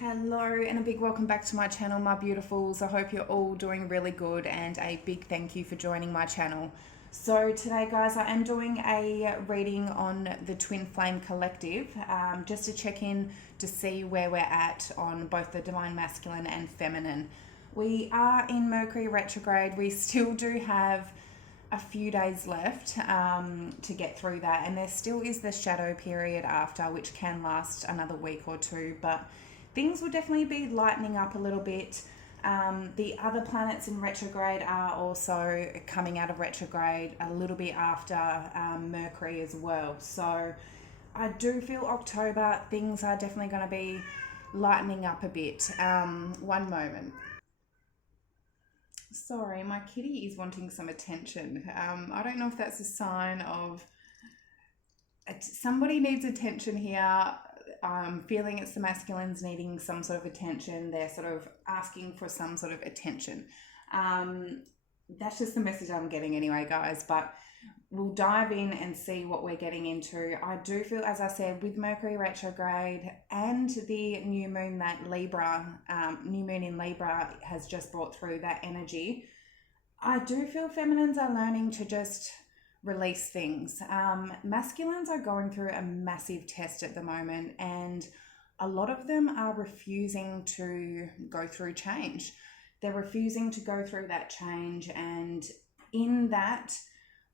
Hello and a big welcome back to my channel, my beautifuls. I hope you're all doing really good and a big thank you for joining my channel. So today guys, I am doing a reading on the Twin Flame Collective, just to check in to see where we're at on both the Divine Masculine and Feminine. We are in Mercury retrograde. We still do have a few days left to get through that, and there still is the shadow period after, which can last another week or two, but things will definitely be lightening up a little bit. The other planets in retrograde are also coming out of retrograde a little bit after Mercury as well. So I do feel October, things are definitely going to be lightening up a bit. One moment. Sorry, my kitty is wanting some attention. I don't know if that's a sign of somebody needs attention here. I'm feeling it's the masculines needing some sort of attention. They're sort of asking for some sort of attention. That's just the message I'm getting anyway, guys. But we'll dive in and see what we're getting into. I do feel, as I said, with Mercury retrograde and the new moon that Libra, new moon in Libra has just brought through that energy, I do feel feminines are learning to just release things. Masculines are going through a massive test at the moment, and a lot of them are refusing to go through change. They're refusing to go through that change, and in that,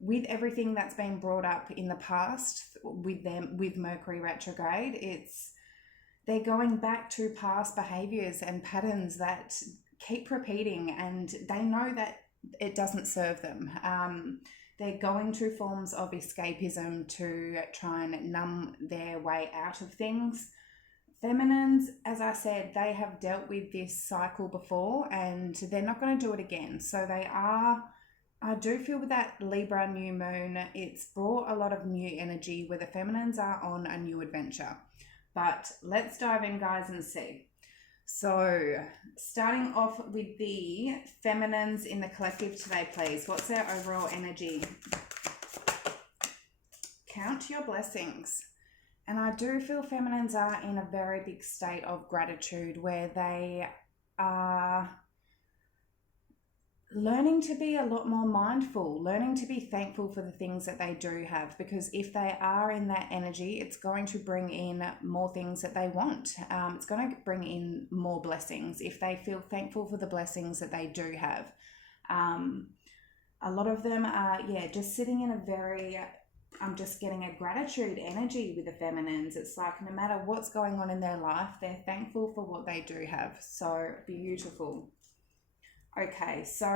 with everything that's been brought up in the past with them, with Mercury retrograde, they're going back to past behaviors and patterns that keep repeating, and they know that it doesn't serve them. They're going to forms of escapism to try and numb their way out of things. Feminines, as I said, they have dealt with this cycle before and they're not going to do it again. So I do feel with that Libra new moon, it's brought a lot of new energy where the feminines are on a new adventure. But let's dive in, guys, and see. So, starting off with the feminines in the collective today, please. What's their overall energy? Count your blessings. And I do feel feminines are in a very big state of gratitude where they are learning to be a lot more mindful, learning to be thankful for the things that they do have, because if they are in that energy, it's going to bring in more things that they want. It's going to bring in more blessings if they feel thankful for the blessings that they do have. A lot of them are, just sitting in a very, I'm just getting a gratitude energy with the feminines. It's like no matter what's going on in their life, they're thankful for what they do have. So beautiful. Okay, so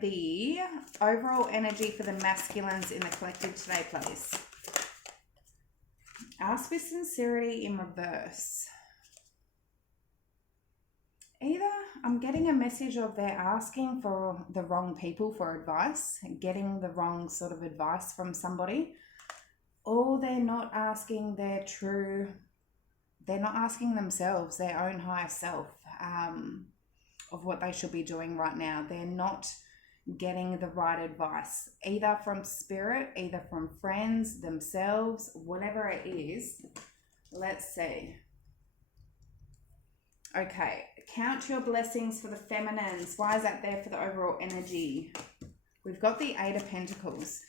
the overall energy for the masculines in the collective today, please. Ask with sincerity in reverse. Either I'm getting a message of they're asking for the wrong people for advice, getting the wrong sort of advice from somebody, or they're not asking they're not asking themselves, their own higher self, of what they should be doing right now. They're not getting the right advice, either from spirit, either from friends, themselves, whatever it is. Let's see. Okay, count your blessings for the feminines. Why is that there for the overall energy? We've got the Eight of Pentacles.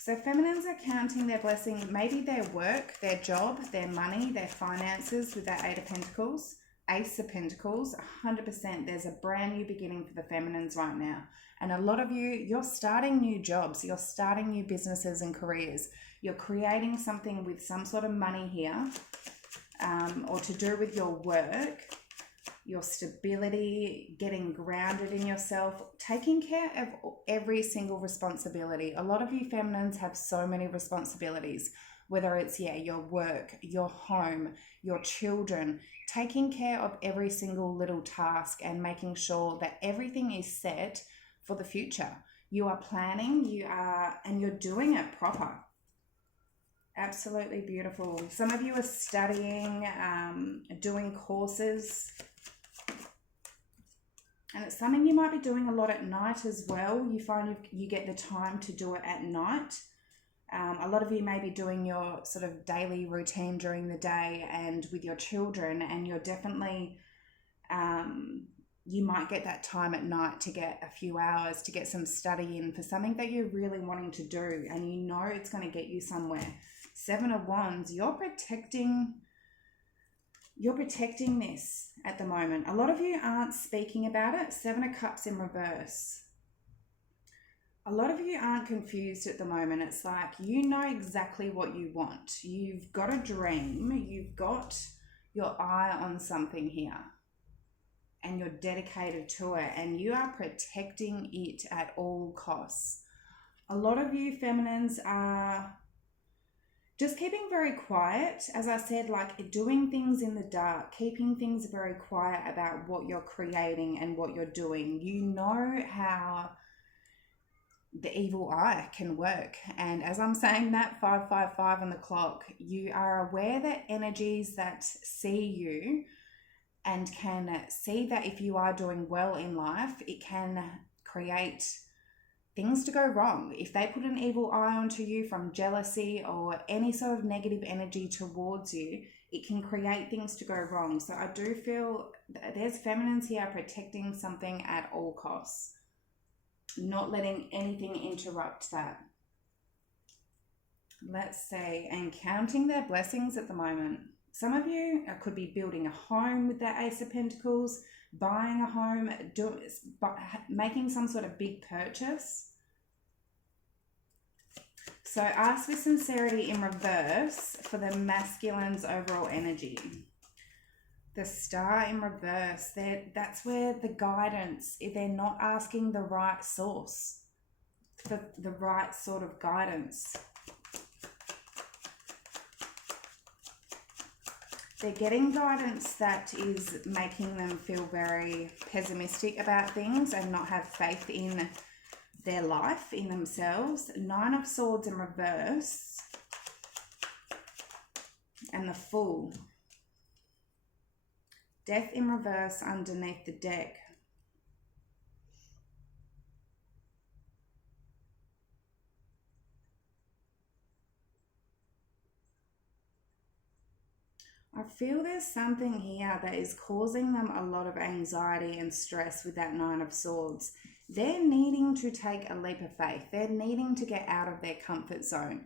So feminines are counting their blessing, maybe their work, their job, their money, their finances with that Eight of Pentacles. Ace of Pentacles, 100%. There's a brand new beginning for the feminines right now. And a lot of you, you're starting new jobs. You're starting new businesses and careers. You're creating something with some sort of money here, or to do with your work, your stability, getting grounded in yourself, taking care of every single responsibility. A lot of you feminines have so many responsibilities, whether it's, your work, your home, your children, taking care of every single little task and making sure that everything is set for the future. You are planning, and you're doing it proper. Absolutely beautiful. Some of you are studying, doing courses, and it's something you might be doing a lot at night as well. You find you get the time to do it at night. A lot of you may be doing your sort of daily routine during the day and with your children, and you're definitely You might get that time at night to get a few hours to get some study in for something that you're really wanting to do, and you know it's going to get you somewhere. 7 of Wands, you're protecting this at the moment. A lot of you aren't speaking about it. 7 of Cups in reverse. A lot of you aren't confused at the moment. It's like you know exactly what you want. You've got a dream. You've got your eye on something here. And you're dedicated to it. And you are protecting it at all costs. A lot of you feminines are just keeping very quiet. As I said, like doing things in the dark. Keeping things very quiet about what you're creating and what you're doing. You know how the evil eye can work, and as I'm saying that 555 on the clock, you are aware that energies that see you and can see that if you are doing well in life, it can create things to go wrong. If they put an evil eye onto you from jealousy or any sort of negative energy towards you, it can create things to go wrong. So I do feel that there's feminines here protecting something at all costs, not letting anything interrupt that. Let's see, and counting their blessings at the moment. Some of you could be building a home with that Ace of Pentacles, buying a home, making some sort of big purchase. So ask for sincerity in reverse for the masculine's overall energy. The Star in reverse, that's where the guidance, if they're not asking the right source for the right sort of guidance. They're getting guidance that is making them feel very pessimistic about things and not have faith in their life, in themselves. 9 of Swords in reverse. And the Fool. Death in reverse underneath the deck. I feel there's something here that is causing them a lot of anxiety and stress with that 9 of Swords. They're needing to take a leap of faith. They're needing to get out of their comfort zone.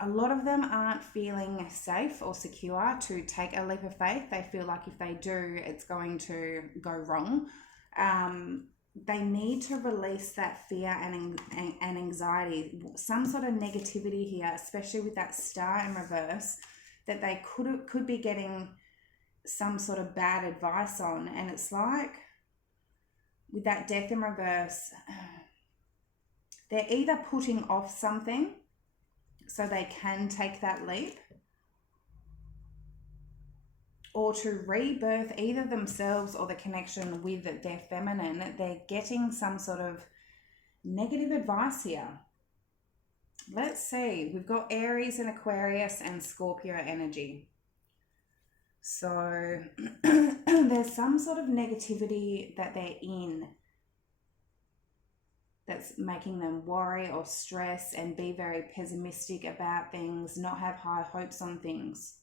A lot of them aren't feeling safe or secure to take a leap of faith. They feel like if they do, it's going to go wrong. They need to release that fear and anxiety, some sort of negativity here, especially with that Star in reverse, that they could be getting some sort of bad advice on. And it's like, with that Death in reverse, they're either putting off something so they can take that leap, or to rebirth either themselves or the connection with their feminine. They're getting some sort of negative advice here. Let's see, we've got Aries and Aquarius and Scorpio energy. So there's some sort of negativity that they're in that's making them worry or stress and be very pessimistic about things, not have high hopes on things.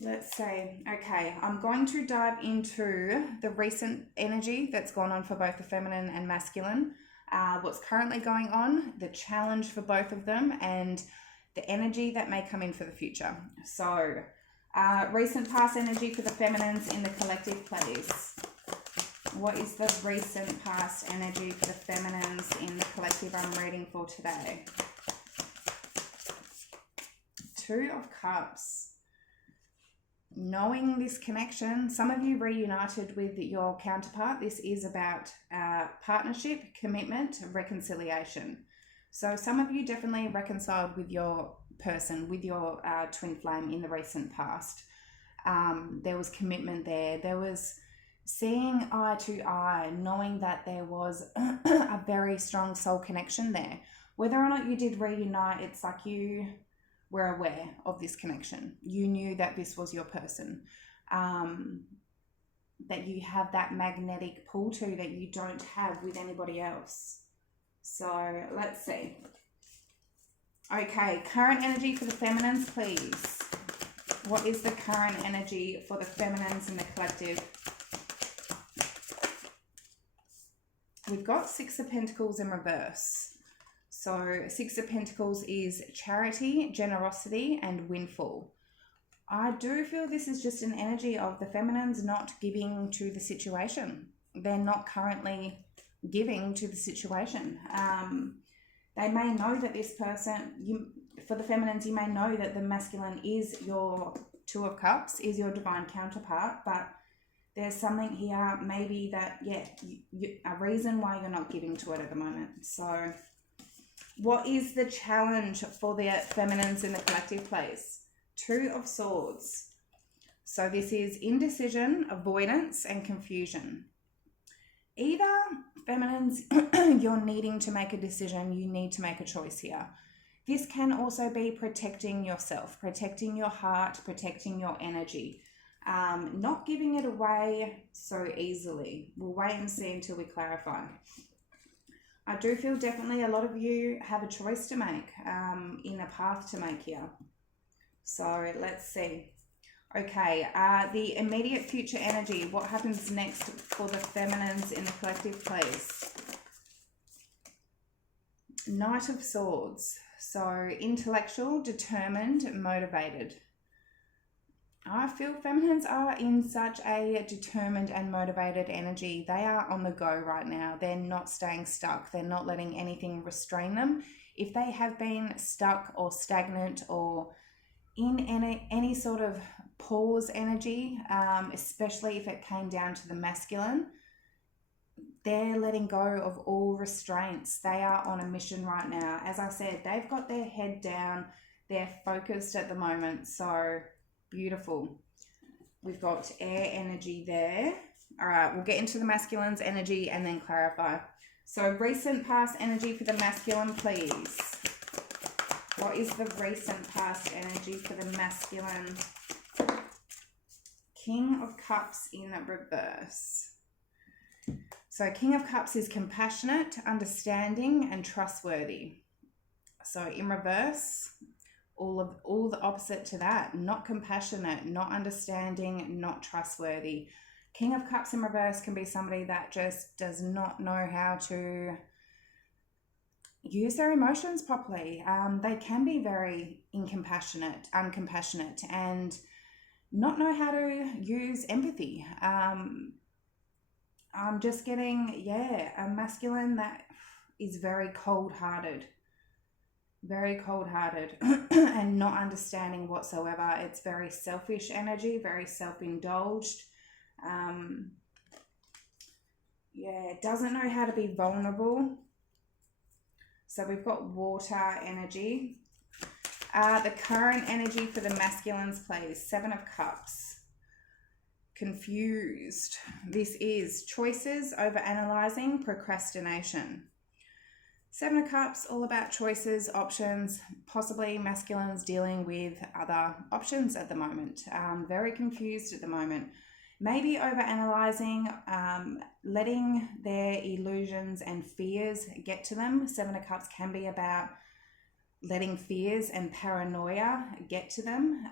Let's see. Okay, I'm going to dive into the recent energy that's gone on for both the feminine and masculine, what's currently going on, the challenge for both of them, and the energy that may come in for the future. So, recent past energy for the feminines in the collective, please. What is the recent past energy for the feminines in the collective I'm reading for today? 2 of Cups. Knowing this connection, some of you reunited with your counterpart. This is about partnership, commitment, reconciliation. So some of you definitely reconciled with your person, with your twin flame in the recent past. There was commitment there. There was seeing eye to eye, knowing that there was a very strong soul connection there. Whether or not you did reunite, it's like you were aware of this connection. You knew that this was your person, that you have that magnetic pull to that you don't have with anybody else. So let's see. Okay, current energy for the feminines, please. What is the current energy for the feminines in the collective? We've got Six of Pentacles in reverse. So Six of Pentacles is charity, generosity, and windfall. I do feel this is just an energy of the feminines not giving to the situation. They're not currently giving to the situation. They may know that this person, for the feminines, you may know that the masculine is your Two of Cups, is your divine counterpart, but there's something here maybe that, a reason why you're not giving to it at the moment. So what is the challenge for the feminines in the collective place? Two of Swords. So this is indecision, avoidance, and confusion. Either feminines, you're needing to make a decision, you need to make a choice here. This can also be protecting yourself, protecting your heart, protecting your energy, not giving it away so easily. We'll wait and see until we clarify. I do feel definitely a lot of you have a choice to make, in a path to make here. So let's see. Okay, the immediate future energy. What happens next for the feminines in the collective place? Knight of Swords. So intellectual, determined, motivated. I feel feminines are in such a determined and motivated energy. They are on the go right now. They're not staying stuck. They're not letting anything restrain them. If they have been stuck or stagnant or in any sort of pause energy, especially if it came down to the masculine, they're letting go of all restraints. They are on a mission right now. As I said, they've got their head down. They're focused at the moment. So beautiful. We've got air energy there. All right, we'll get into the masculine's energy and then clarify. So recent past energy for the masculine, please. What is the recent past energy for the masculine? King of Cups in reverse. So King of Cups is compassionate, understanding, and trustworthy. So in reverse, all the opposite to that. Not compassionate, not understanding, not trustworthy. King of Cups in reverse can be somebody that just does not know how to use their emotions properly. They can be very uncompassionate, and not know how to use empathy. I'm just getting, a masculine that is very cold-hearted and not understanding whatsoever. It's very selfish energy, very self-indulged. Doesn't know how to be vulnerable. So we've got water energy. The current energy for the masculines, please. Seven of Cups. Confused. This is choices, overanalyzing, procrastination. Seven of Cups, all about choices, options, possibly masculines dealing with other options at the moment. Very confused at the moment. Maybe overanalyzing, letting their illusions and fears get to them. Seven of Cups can be about letting fears and paranoia get to them.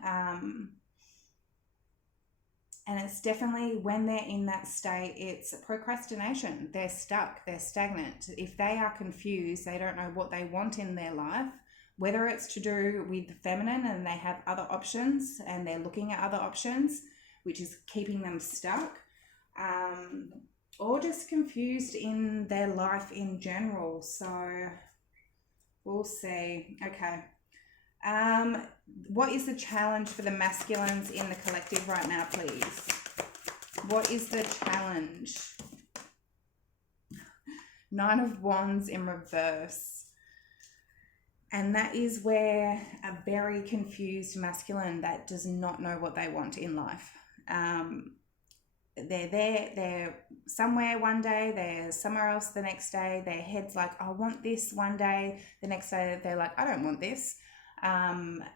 And it's definitely when they're in that state, it's procrastination. They're stuck, they're stagnant. If they are confused, they don't know what they want in their life, whether it's to do with the feminine and they have other options and they're looking at other options, which is keeping them stuck, or just confused in their life in general. So we'll see. Okay. What is the challenge for the masculines in the collective right now, please? What is the challenge? Nine of Wands in reverse. And that is where a very confused masculine that does not know what they want in life. They're somewhere one day, they're somewhere else the next day. Their head's like, I want this one day. The next day they're like, I don't want this.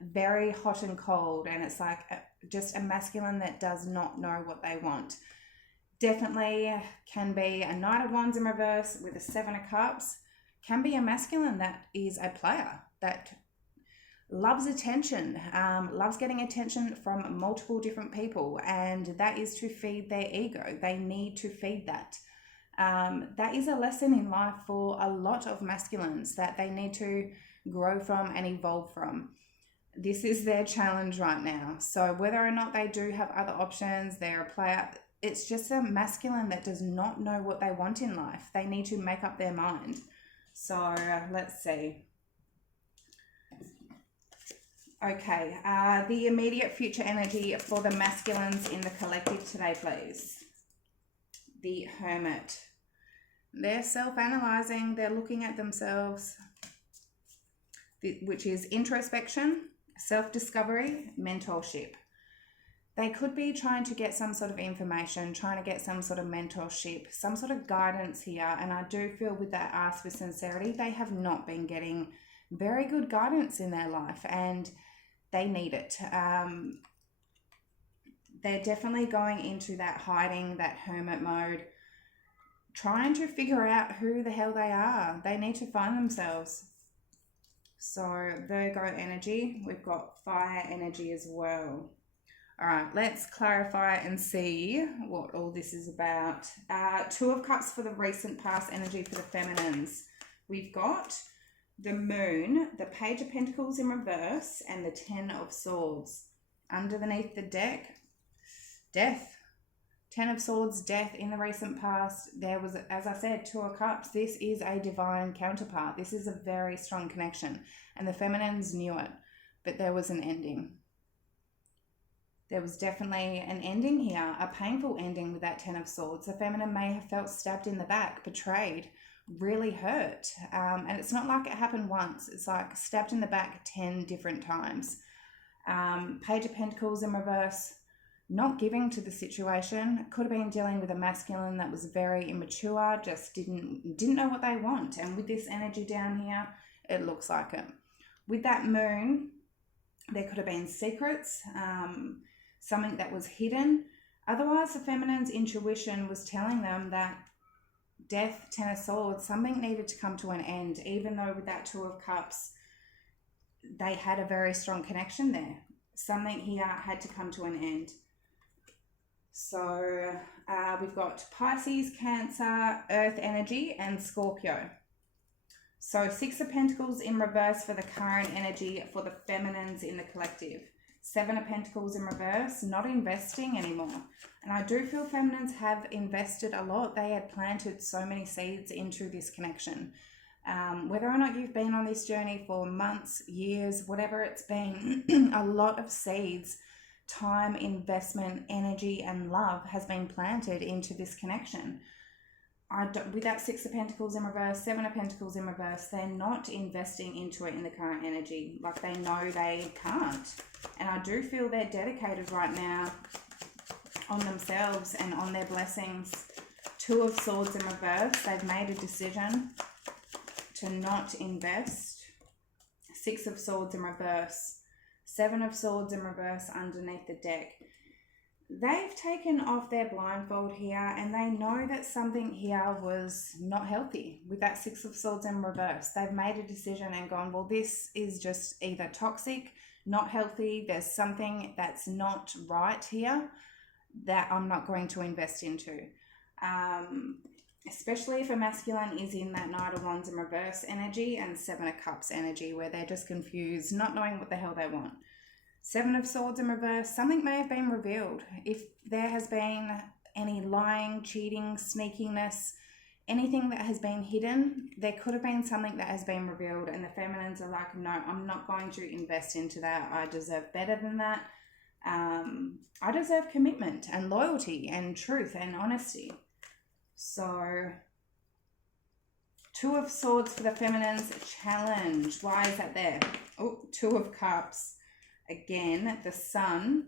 Very hot and cold, and it's like just a masculine that does not know what they want. Definitely can be a Knight of Wands in reverse with a Seven of Cups. Can be a masculine that is a player, that loves attention, loves getting attention from multiple different people, and that is to feed their ego. They need to feed that. That is a lesson in life for a lot of masculines that they need to grow from and evolve from. This is their challenge right now. So whether or not they do have other options, they're a player, it's just a masculine that does not know what they want in life. They need to make up their mind. So let's see. Okay, the immediate future energy for the masculines in the collective today, please. The Hermit. They're self-analyzing, they're looking at themselves, which is introspection, self-discovery, mentorship. They could be trying to get some sort of information, trying to get some sort of mentorship, some sort of guidance here. And I do feel with that ask with sincerity, they have not been getting very good guidance in their life, and they need it. They're definitely going into that hiding, that hermit mode, trying to figure out who the hell they are. They need to find themselves. So Virgo energy, we've got fire energy as well. All right, let's clarify and see what all this is about. Two of Cups for the recent past energy for the feminines. We've got the Moon, the Page of Pentacles in reverse, and the Ten of Swords. Underneath the deck, Death. Ten of Swords, death in the recent past. There was, as I said, Two of Cups. This is a divine counterpart. This is a very strong connection. And the feminines knew it, but there was an ending. There was definitely an ending here, a painful ending with that Ten of Swords. The feminine may have felt stabbed in the back, betrayed, really hurt. And it's not like it happened once. It's like stabbed in the back 10 different times. Page of Pentacles in reverse, not giving to the situation. Could have been dealing with a masculine that was very immature, just didn't know what they want. And with this energy down here, it looks like it. With that Moon, there could have been secrets, something that was hidden. Otherwise, the feminine's intuition was telling them that Death, Ten of Swords, something needed to come to an end, even though with that Two of Cups, they had a very strong connection there. Something here had to come to an end. So we've got Pisces, Cancer, Earth energy, and Scorpio. So Six of Pentacles in reverse for the current energy for the feminines in the collective. Seven of Pentacles in reverse, not investing anymore. And I do feel feminines have invested a lot. They had planted so many seeds into this connection. Whether or not you've been on this journey for months, years, whatever it's been, a lot of seeds, time, investment, energy, and love has been planted into this connection. With that Six of Pentacles in reverse, Seven of Pentacles in reverse, they're not investing into it in the current energy. Like they know they can't. And I do feel they're dedicated right now on themselves and on their blessings. Two of Swords in reverse, they've made a decision to not invest. Six of Swords in reverse. Seven of Swords in reverse underneath the deck. They've taken off their blindfold here and they know that something here was not healthy. With that Six of Swords in reverse, they've made a decision and gone, well, this is just either toxic, not healthy, there's something that's not right here that I'm not going to invest into. Especially if a masculine is in that Knight of Wands in reverse energy and Seven of Cups energy where they're just confused, not knowing what the hell they want. Seven of Swords in reverse, something may have been revealed. If there has been any lying, cheating, sneakiness, anything that has been hidden, there could have been something that has been revealed and the feminines are like, no, I'm not going to invest into that. I deserve better than that. I deserve commitment and loyalty and truth and honesty. So, Two of Swords for the feminines, challenge. Why is that there? Oh, Two of Cups. Again, the Sun.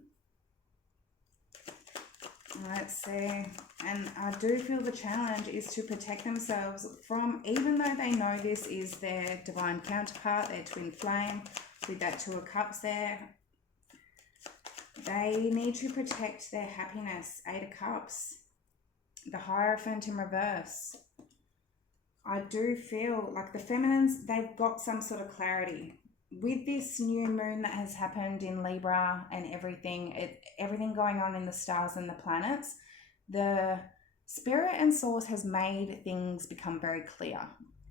Let's see. And I do feel the challenge is to protect themselves from, even though they know this is their divine counterpart, their twin flame, with that Two of Cups there, they need to protect their happiness. Eight of Cups. The Hierophant in reverse. I do feel like the feminines, they've got some sort of clarity with this new moon that has happened in Libra and everything going on in the stars and the planets, the spirit and source has made things become very clear.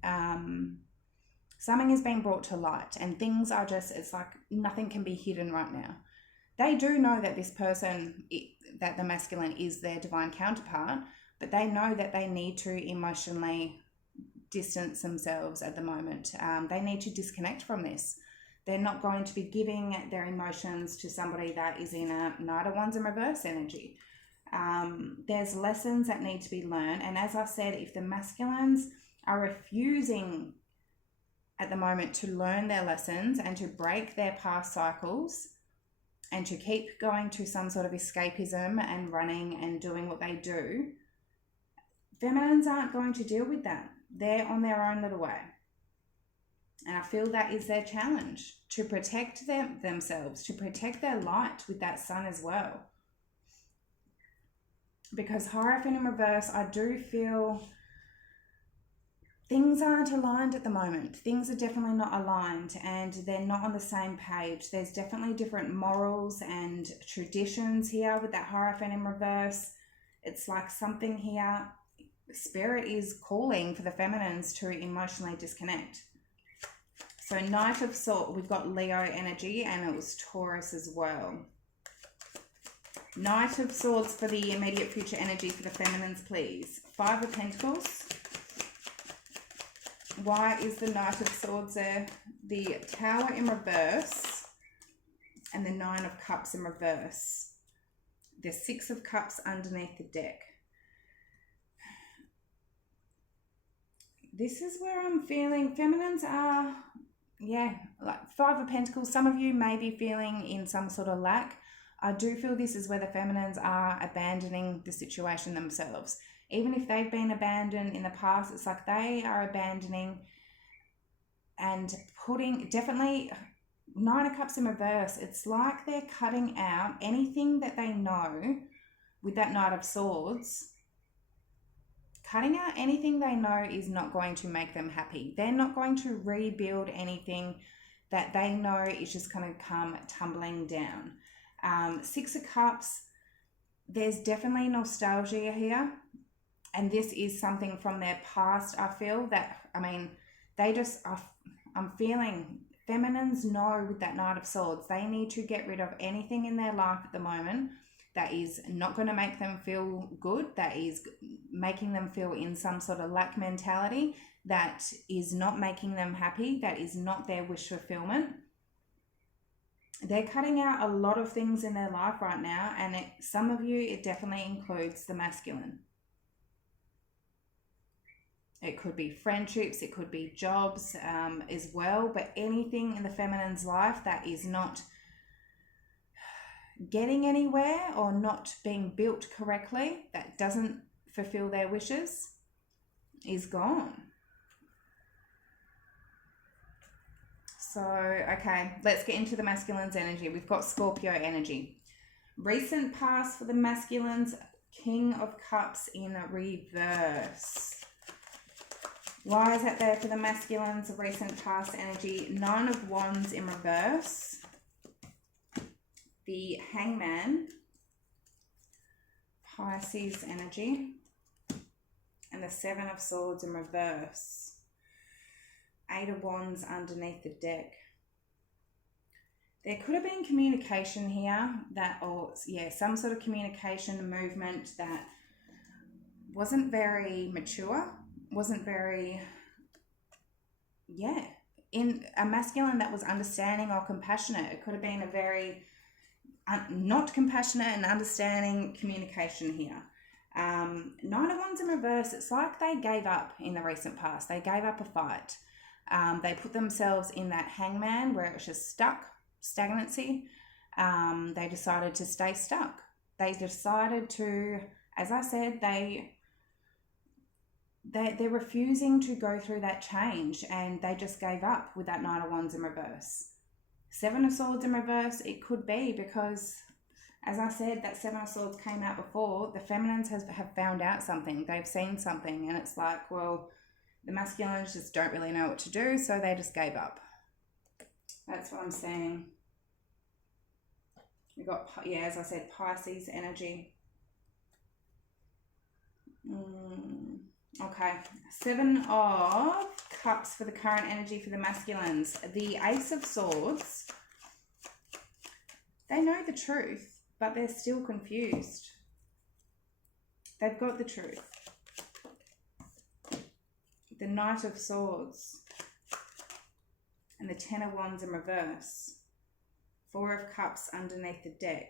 Something is being brought to light, and things are just, it's like nothing can be hidden right now. They do know that this person, that the masculine is their divine counterpart, but they know that they need to emotionally distance themselves at the moment. They need to disconnect from this. They're not going to be giving their emotions to somebody that is in a Knight of Wands in reverse energy. There's lessons that need to be learned. And as I said, if the masculines are refusing at the moment to learn their lessons and to break their past cycles and to keep going to some sort of escapism and running and doing what they do, feminines aren't going to deal with that. They're on their own little way. And I feel that is their challenge, to protect themselves, to protect their light with that sun as well. Because Hierophant in reverse, I do feel things aren't aligned at the moment. Things are definitely not aligned, and they're not on the same page. There's definitely different morals and traditions here with that Hierophant in reverse. It's like something here, Spirit is calling for the feminines to emotionally disconnect. So Knight of Swords, we've got Leo energy, and it was Taurus as well. Knight of Swords for the immediate future energy for the feminines, please. Five of Pentacles. Why is the Knight of Swords there? The Tower in reverse and the Nine of Cups in reverse. There's Six of Cups underneath the deck. This is where I'm feeling feminines are, like Five of Pentacles. Some of you may be feeling in some sort of lack. I do feel this is where the feminines are abandoning the situation themselves. Even if they've been abandoned in the past, it's like they are abandoning and putting, definitely Nine of Cups in reverse. It's like they're cutting out anything that they know with that Knight of Swords. Cutting out anything they know is not going to make them happy. They're not going to rebuild anything that they know is just going to come tumbling down. Six of Cups, there's definitely nostalgia here. And this is something from their past, I feel that, they just are, I'm feeling feminines know with that Knight of Swords, they need to get rid of anything in their life at the moment that is not going to make them feel good, that is making them feel in some sort of lack mentality, that is not making them happy, that is not their wish fulfillment. They're cutting out a lot of things in their life right now, and some of you, it definitely includes the masculine. It could be friendships, it could be jobs as well, but anything in the feminine's life that is not getting anywhere or not being built correctly, that doesn't fulfill their wishes, is gone. So, okay, let's get into the masculine's energy. We've got Scorpio energy. Recent past for the masculines, King of Cups in reverse. Why is that there for the masculines? Recent past energy, Nine of Wands in reverse. The Hangman, Pisces energy, and the Seven of Swords in reverse. Eight of Wands underneath the deck. There could have been communication here some sort of communication movement that wasn't very mature, wasn't very, in a masculine that was understanding or compassionate. It could have been a very not compassionate and understanding communication here. Nine of Wands in reverse, it's like they gave up in the recent past. They gave up a fight. They put themselves in that Hangman where it was just stagnancy. They decided to stay stuck. They decided to, as I said, they're refusing to go through that change, and they just gave up with that Nine of Wands in reverse. Seven of Swords in reverse, it could be because, as I said, that Seven of Swords came out before. The feminines have found out something. They've seen something, and it's like, well, the masculines just don't really know what to do, so they just gave up. That's what I'm saying. We got, yeah, as I said, Pisces energy. Okay, 7 of Cups for the current energy for the masculines. The Ace of Swords. They know the truth, but they're still confused. They've got the truth. The Knight of Swords. And the Ten of Wands in reverse. 4 of Cups underneath the deck.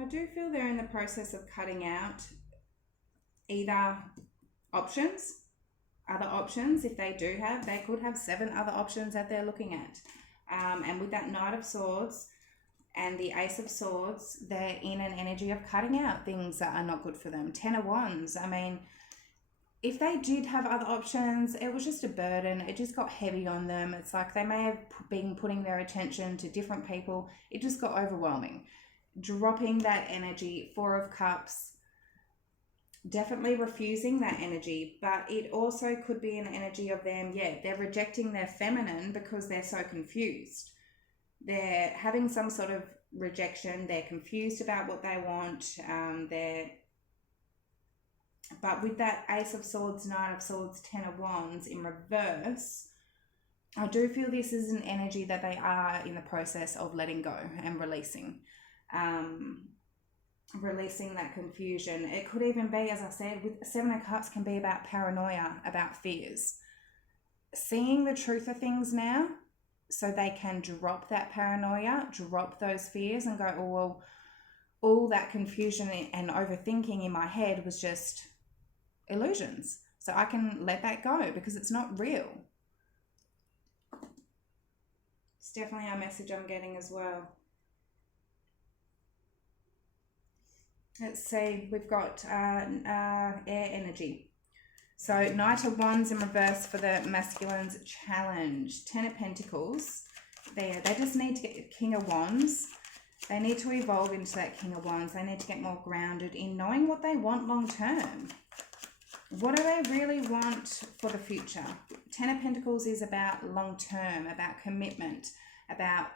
I do feel they're in the process of cutting out either options, other options. If they do have, they could have 7 other options that they're looking at. And with that Knight of Swords and the Ace of Swords, they're in an energy of cutting out things that are not good for them. 10 of Wands, I mean, if they did have other options, it was just a burden. It just got heavy on them. It's like they may have been putting their attention to different people. It just got overwhelming. Dropping that energy. 4 of Cups, definitely refusing that energy, but it also could be an energy of them, they're rejecting their feminine because they're so confused. They're having some sort of rejection. They're confused about what they want. But with that Ace of Swords, Knight of Swords, 10 of Wands in reverse, I do feel this is an energy that they are in the process of letting go and releasing. Releasing that confusion. It could even be, as I said, with 7 of Cups can be about paranoia, about fears. Seeing the truth of things now so they can drop that paranoia, drop those fears and go, oh, well, all that confusion and overthinking in my head was just illusions. So I can let that go because it's not real. It's definitely a message I'm getting as well. Let's see, we've got air energy. So Knight of Wands in reverse for the masculine's challenge. 10 of Pentacles. There, they just need to get King of Wands. They need to evolve into that King of Wands. They need to get more grounded in knowing what they want long term. What do they really want for the future? 10 of Pentacles is about long term, about commitment, about,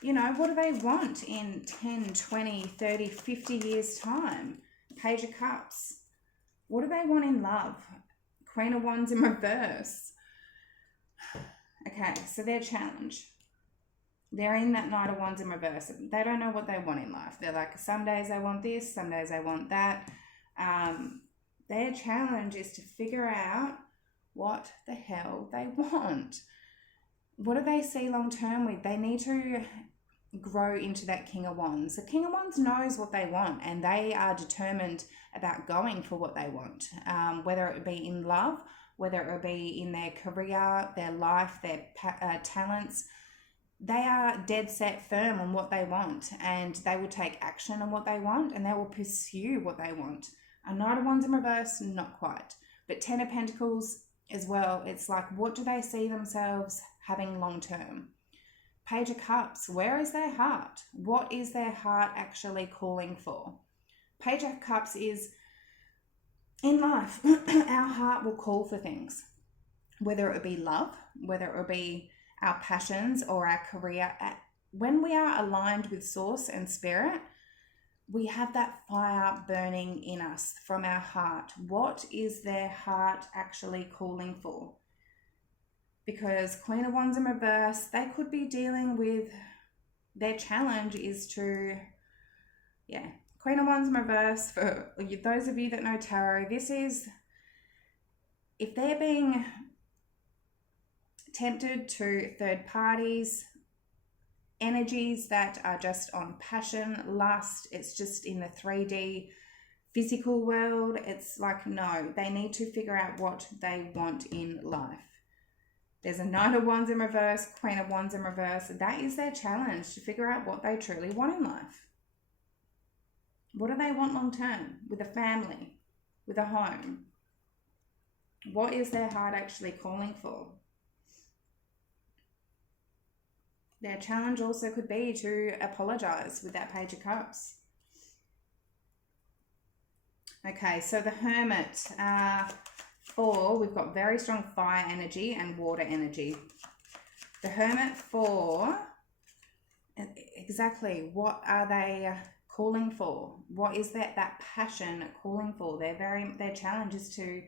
you know, what do they want in 10, 20, 30, 50 years time? Page of Cups. What do they want in love? Queen of Wands in reverse. Okay, so their challenge. They're in that Knight of Wands in reverse. They don't know what they want in life. They're like, some days I want this, some days I want that. Their challenge is to figure out what the hell they want. What do they see long term with? They need to grow into that King of Wands. The King of Wands knows what they want and they are determined about going for what they want, whether it be in love, whether it be in their career, their life, their talents. They are dead set firm on what they want and they will take action on what they want and they will pursue what they want. A Knight of Wands in reverse, not quite. But 10 of Pentacles as well, it's like, what do they see themselves having long term? Page of Cups, where is their heart? What is their heart actually calling for? Page of Cups is, in life, our heart will call for things. Whether it be love, whether it be our passions or our career. When we are aligned with Source and Spirit, we have that fire burning in us from our heart. What is their heart actually calling for? Because Queen of Wands in reverse, they could be dealing with, their challenge is to, Queen of Wands in reverse, for those of you that know tarot, this is, if they're being tempted to third parties, energies that are just on passion, lust, it's just in the 3D physical world, it's like, no, they need to figure out what they want in life. There's a Knight of Wands in reverse, Queen of Wands in reverse. That is their challenge, to figure out what they truly want in life. What do they want long term with a family, with a home? What is their heart actually calling for? Their challenge also could be to apologize with that Page of Cups. Okay, so the Hermit, 4, we've got very strong fire energy and water energy. The Hermit 4, exactly, what are they calling for? What is that passion calling for? Their challenge is to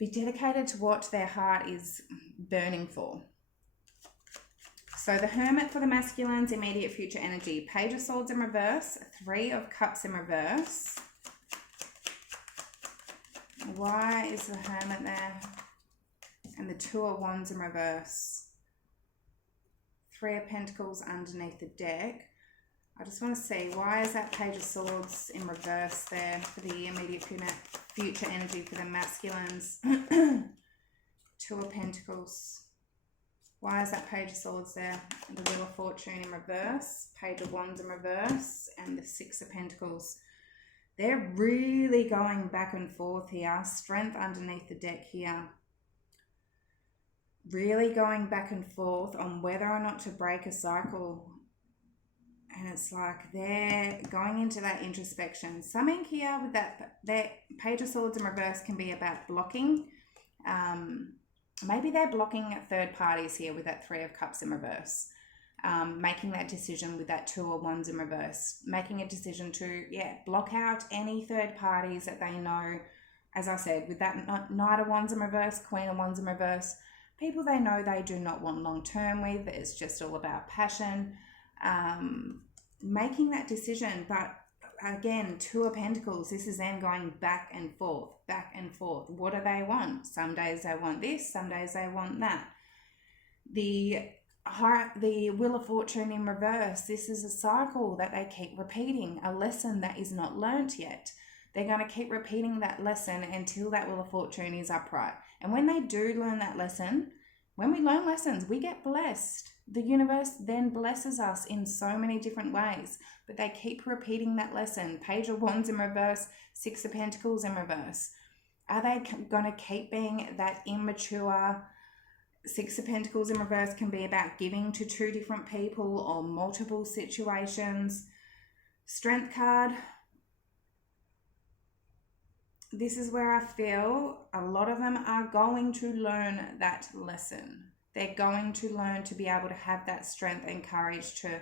be dedicated to what their heart is burning for. So the Hermit for the masculines, immediate future energy. Page of Swords in reverse, 3 of Cups in reverse. Why is the Hermit there? And the 2 of Wands in reverse. 3 of Pentacles underneath the deck. I just want to see, why is that Page of Swords in reverse there for the immediate future energy for the masculines? 2 of Pentacles. Why is that Page of Swords there? The Wheel of Fortune in reverse, Page of Wands in reverse, and the 6 of Pentacles. They're really going back and forth here. Strength underneath the deck here. Really going back and forth on whether or not to break a cycle. And it's like they're going into that introspection. Something here with that Page of Swords in reverse can be about blocking. Maybe they're blocking third parties here with that 3 of Cups in reverse. Making that decision with that 2 of Wands in reverse. Making a decision to, block out any third parties that they know. As I said, with that Knight of Wands in reverse, Queen of Wands in reverse. People they know they do not want long-term with. It's just all about passion. Making that decision, but again, 2 of Pentacles, this is them going back and forth. What do they want? Some days they want this, some days they want that. The Wheel of Fortune in reverse, this is a cycle that they keep repeating, a lesson that is not learnt yet. They're going to keep repeating that lesson until that Wheel of Fortune is upright. And when they do learn that lesson, when we learn lessons, we get blessed. The universe then blesses us in so many different ways, but they keep repeating that lesson. Page of Wands in reverse, 6 of Pentacles in reverse. Are they going to keep being that immature? 6 of Pentacles in reverse can be about giving to 2 different people or multiple situations. Strength card. This is where I feel a lot of them are going to learn that lesson. They're going to learn to be able to have that strength and courage to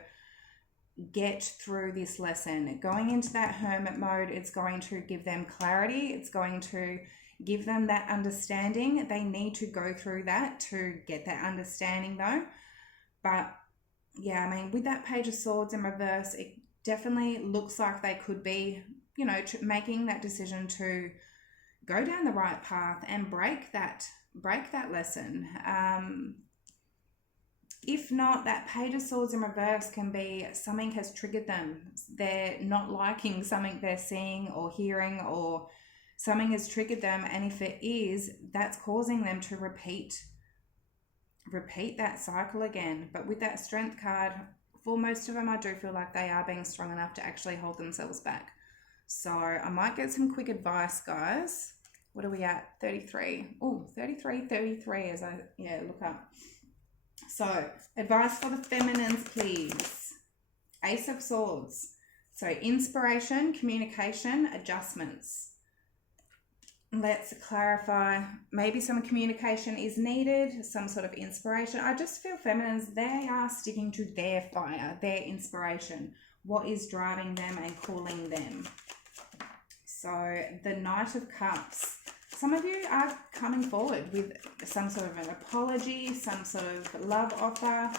get through this lesson. Going into that Hermit mode, it's going to give them clarity. It's going to give them that understanding. They need to go through that to get that understanding though. But yeah, I mean, with that Page of Swords in reverse, it definitely looks like they could be, making that decision to go down the right path and break that lesson. If not, that Page of Swords in reverse can be something has triggered them. They're not liking something they're seeing or hearing, or something has triggered them. And if it is, that's causing them to repeat that cycle again. But with that Strength card, for most of them, I do feel like they are being strong enough to actually hold themselves back. So I might get some quick advice, guys. What are we at? 33. Oh, 33 as I look up. So, advice for the feminines, please. Ace of Swords. So, inspiration, communication, adjustments. Let's clarify. Maybe some communication is needed, some sort of inspiration. I just feel feminines, they are sticking to their fire, their inspiration. What is driving them and calling them? So, the Knight of Cups. Some of you are coming forward with some sort of an apology, some sort of love offer,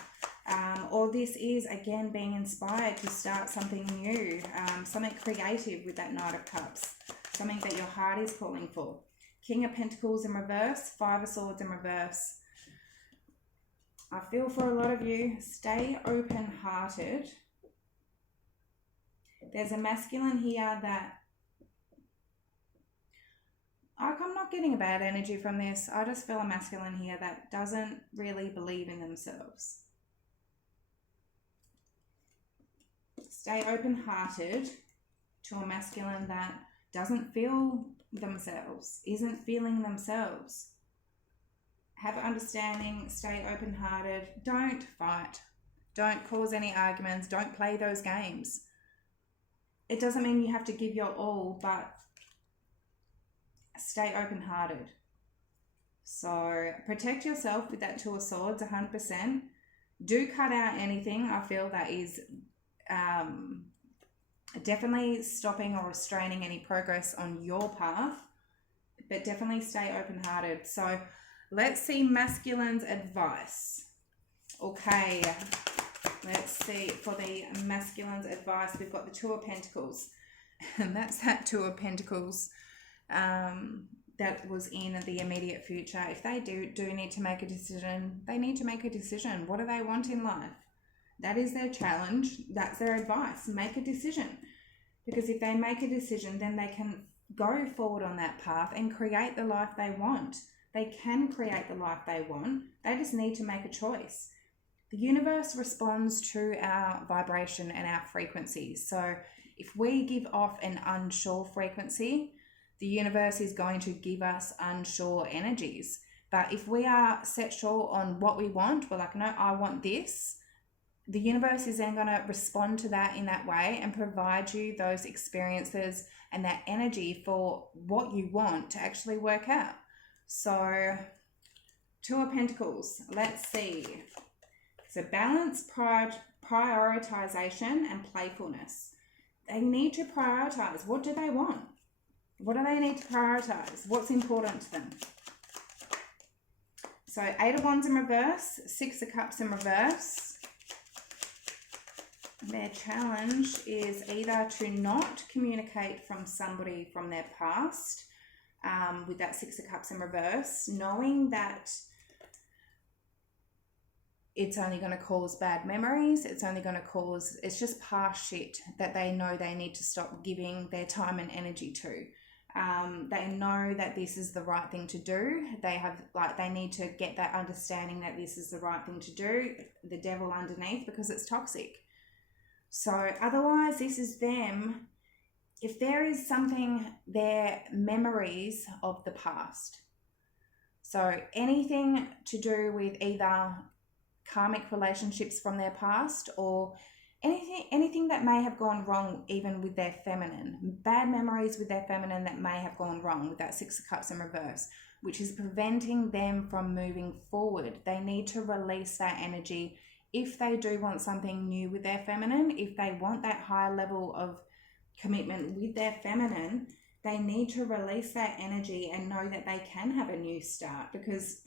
or this is, again, being inspired to start something new, something creative with that Knight of Cups, something that your heart is calling for. King of Pentacles in reverse, 5 of Swords in reverse. I feel for a lot of you, stay open-hearted. There's a masculine here that I'm not getting a bad energy from this. I just feel a masculine here that doesn't really believe in themselves. Stay open-hearted to a masculine that doesn't feel themselves, isn't feeling themselves. Have understanding, stay open-hearted. Don't fight. Don't cause any arguments. Don't play those games. It doesn't mean you have to give your all, but stay open-hearted. So protect yourself with that Two of Swords 100%. Do cut out anything I feel that is definitely stopping or restraining any progress on your path, but definitely stay open-hearted. So let's see masculine's advice. Okay, let's see for the masculine's advice. We've got the Two of Pentacles, and that's that Two of Pentacles that was in the immediate future. If they do need to make a decision, they need to make a decision. What do they want in life? That is their challenge. That's their advice. Make a decision. Because if they make a decision, then they can go forward on that path and create the life they want. They can create the life they want. They just need to make a choice. The universe responds to our vibration and our frequencies. So if we give off an unsure frequency, the universe is going to give us unsure energies. But if we are set sure on what we want, we're like, no, I want this. The universe is then going to respond to that in that way and provide you those experiences and that energy for what you want to actually work out. So, Two of Pentacles, let's see. So balance, prioritization and playfulness. They need to prioritize. What do they want? What do they need to prioritize? What's important to them? So Eight of Wands in reverse, Six of Cups in reverse. Their challenge is either to not communicate from somebody from their past, with that Six of Cups in reverse, knowing that it's only going to cause bad memories. It's only going to cause, it's just past shit that they know they need to stop giving their time and energy to. They know that this is the right thing to do. They need to get that understanding that this is the right thing to do. The devil underneath, because it's toxic. So otherwise, this is them. If there is something, their memories of the past. So anything to do with either karmic relationships from their past or anything that may have gone wrong, even with their feminine, bad memories with their feminine that may have gone wrong with that Six of Cups in reverse, which is preventing them from moving forward. They need to release that energy if they do want something new with their feminine. If they want that higher level of commitment with their feminine, they need to release that energy and know that they can have a new start, because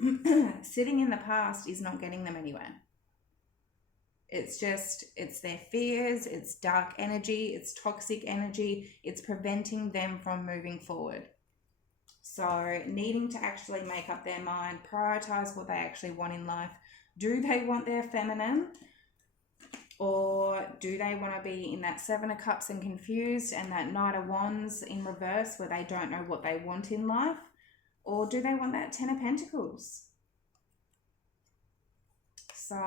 sitting in the past is not getting them anywhere. It's their fears, it's dark energy, it's toxic energy, it's preventing them from moving forward. So needing to actually make up their mind, prioritize what they actually want in life. Do they want their feminine? Or do they want to be in that Seven of Cups and confused, and that Knight of Wands in reverse where they don't know what they want in life? Or do they want that Ten of Pentacles? So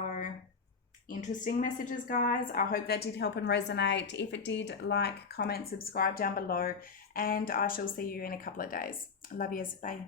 interesting messages, guys. I hope that did help and resonate. If it did, like, comment, subscribe down below, and I shall see you in a couple of days. Love yous. Bye.